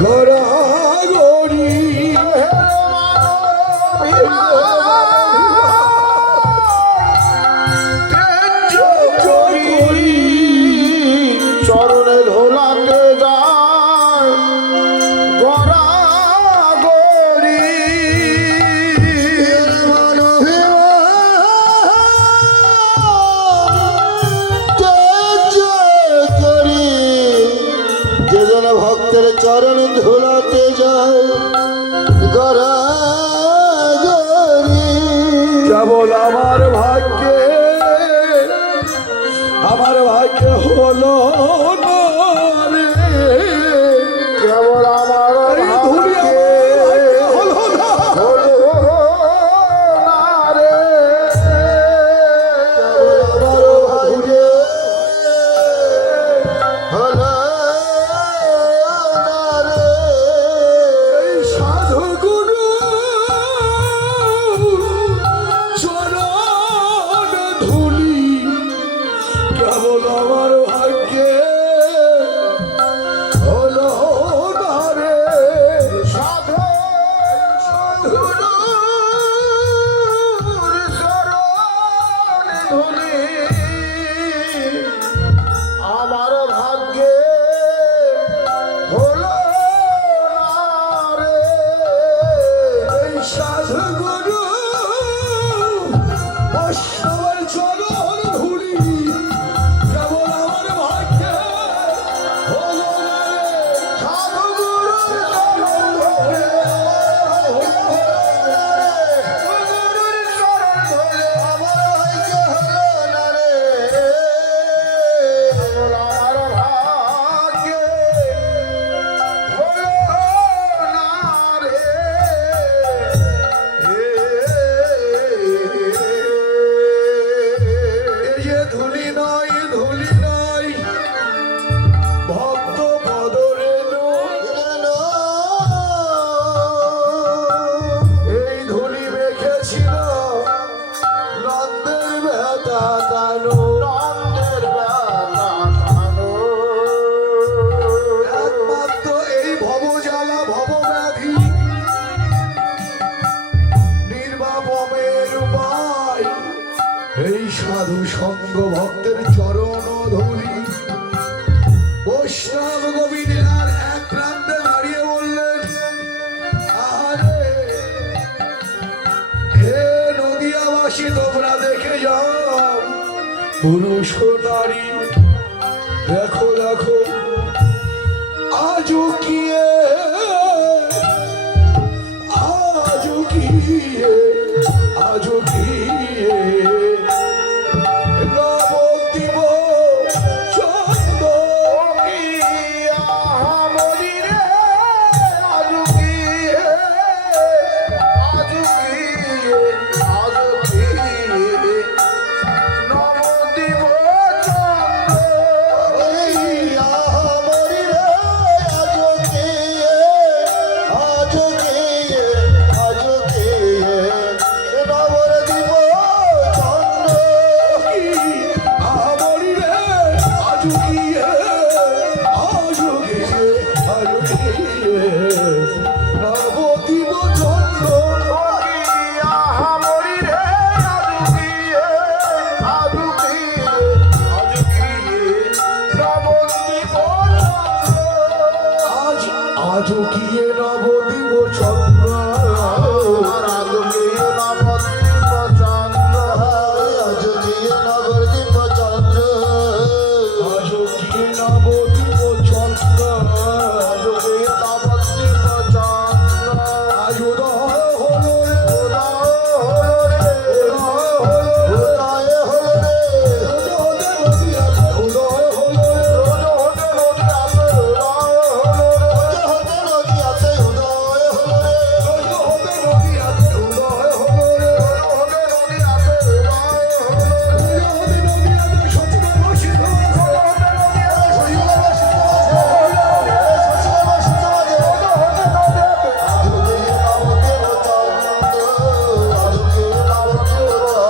গড়াগড়ি চরণে ধোলাতে যায় গড়াগড়ি যে যেন ভক্তের চরণ ধুলাতে যায় গড়াগড়ি কেবল আমার ভাগ্যে হলো না রে, কেবল আমার এই ধুলি হলো না হলো না রে, কেবল আমার ভাগ্যে হলো না রে। এই সাধু গুরু চরণ ধুলি কেবল আমার ভাগ্যে হলো না রে। সাধু গুরুর চরণ ধুলি আমার ভাগ্যে হলো না রে। এই সাধু গুরু বৈষ্ণবের চরণ ধুলি কেবল আমার ভাগ্যে হলো না রে। সাধু গুরুর চরণ ধুলি গুরুর চরণ ধুলি আমার ভাগ্যে হলো না রে। আমার ভাগ্যে হলো না রে। এই যে ধুলি নয় ভক্ত পদরেণু, এই ধুলি মেখেছিল নন্দের বেতা কানু। একমাত্র এই ভবজ্বালা ভবব্যাধি নির্বাপমের উপায় এই সাধু সঙ্গ ভক্তের চরণ ধুলি। বৈষ্ণব গোবিন্দার এক প্রান্তে দাঁড়িয়ে বললেন, আরে হে নদিয়াবাসী, তোমরা দেখে যাও পুরুষ ও নারী, দেখো আজও কিয়ে নবদ্বীপ চন্দ্র নবদ্বীপ চন্দ্র আজও গিয়ে নবদ্বীপ চন্দ্র